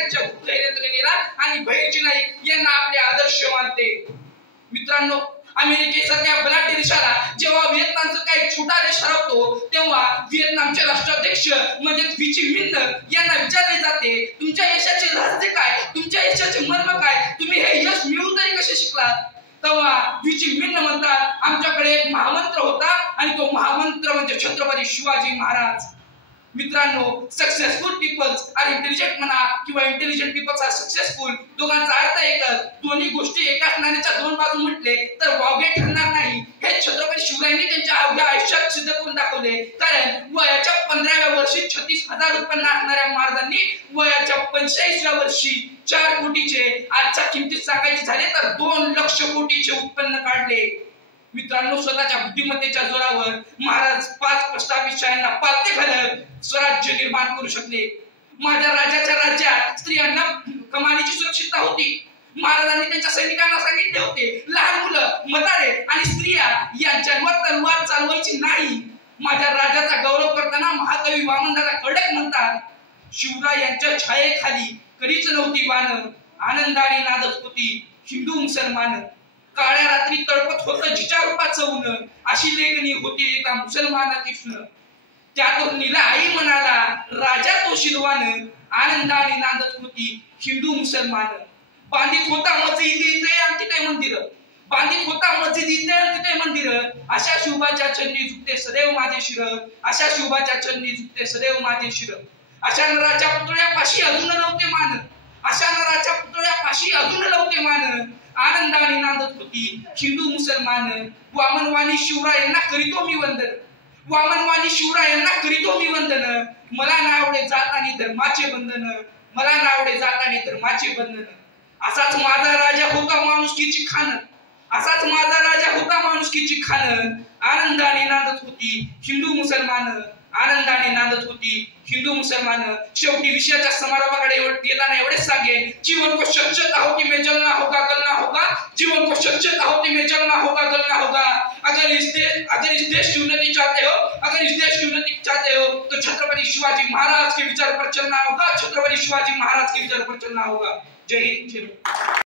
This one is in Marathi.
त्यांच्या धैर्यातून नेला आणि भैरजी नाईक यांना आपले आदर्श मानते। मित्रांनो, अमेरिकेसारख्या बलाढ्य देशाला जेव्हा व्हिएतनामचा काही छोटा देश हरवतो तेव्हा व्हिएतनामचे राष्ट्राध्यक्ष म्हणजे वी ची मिंट यांना विचारले जाते, तुमच्या यशाचे रहस्य काय, तुमच्या यशाचे मर्म काय, तुम्ही हे यश मिळवून तरी कसे शिकलात? तेव्हा वी ची मिंट म्हणतात, आमच्याकडे एक महामंत्र होता आणि तो महामंत्र म्हणजे छत्रपती शिवाजी महाराज। मित्रांनो, सक्सेसफुल पीपल्स आर इंटेलिजंट म्हणा किंवा इंटेलिजंट पीपल्स आर सक्सेसफुल, दोघांचा अर्थ एकच। दोन्ही गोष्टी एकाच नाण्याच्या दोन बाजू म्हटले तर वावगे ठरणार नाही। हे छत्रपती शिवरायांनी त्यांच्या अवघ्या आयुष्यात सिद्ध करून दाखवले। कारण वयाच्या 15व्या वर्षी 36,000 उत्पन्न असणाऱ्या महाराजांनी वयाच्या 85व्या वर्षी 4 कोटीचे, आजच्या किमतीत सांगायचे झाले तर 2 लक्ष कोटीचे उत्पन्न काढले। मित्रांनो, स्वतःच्या बुद्धिमत्तेच्या जोरावर महाराज 5 प्रस्तावित शाळांना पालथे घालत स्वराज्य निर्माण करू शकले। माझ्या राजाच्या राज्यात स्त्रियांना कमालीची सुरक्षितता होती। महाराजांनी त्यांच्या सैनिकांना सांगितले होते, लहान मुलं, म्हातारे आणि स्त्रिया यांच्यावर तलवार चालवायची नाही। माझ्या राजाचा गौरव करताना महाकवी वामनदादा खडक म्हणतात, शिवराय यांच्या छायेखाली कधीच नव्हती बाण, आनंदाने नांदत होती हिंदू मुसलमान। काळ्या रात्री तळपत होतं जिच्या रूपाचं ऊन, अशी लेखणी होती एका मुसलमानाची सून। त्या तरुणीला आई म्हणाला राजा तो शिरवान, आनंदाने नांदत होती हिंदू मुसलमान। बांधित होता मस्जिद इथे आणि तिथे मंदिर, बांधित होता मस्जिद इथे आणि तिथे मंदिर, अशा शिवबाच्या चरणी झुकते सदैव माझे शिर, अशा शिवबाच्या चरणी झुकते सदैव माझे शिर। अशा नराच्या पुतळ्यापाशी अजून नव्हते मान, अशा नराच्या पुतळ्यापाशी अजून नव्हते मान, आनंदाने नांदत होती हिंदू मुसलमान। वामनवाणी शिवरायांना करीतो मी वंदन, वामनवाणी शिवरायांना करीतो मी वंदन, मला ना आवडे जात आणि धर्माचे बंधन, मला ना आवडे जात आणि धर्माचे बंधन। असाच माझा राजा होता माणुसकीची खान, असाच माझा राजा होता माणुसकीची खान, आनंदाने नांदत होती हिंदू मुसलमान, आनंदाने नांदत होती हिंदू मुसलमान। शेवटी विषयाच्या समारोहाकडे येताना एवढेच सांगेन, जीवन को शख्सियत होती में जलना होगा गलना होगा, जीवन को शख्सियत होती में जलना होगा गलना होगा। अगर इस देश की उन्नति चाहते हो, अगर इस देश की उन्नति चाहते हो तो छत्रपति शिवाजी महाराज के विचार पर चलना होगा, छत्रपति शिवाजी महाराज के विचार पर चलना होगा। जय हिंद।